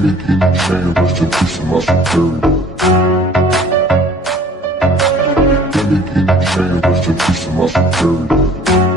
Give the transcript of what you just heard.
me get the chain, rest in peace to my superior. Let me get the chain, rest in peace to my superior.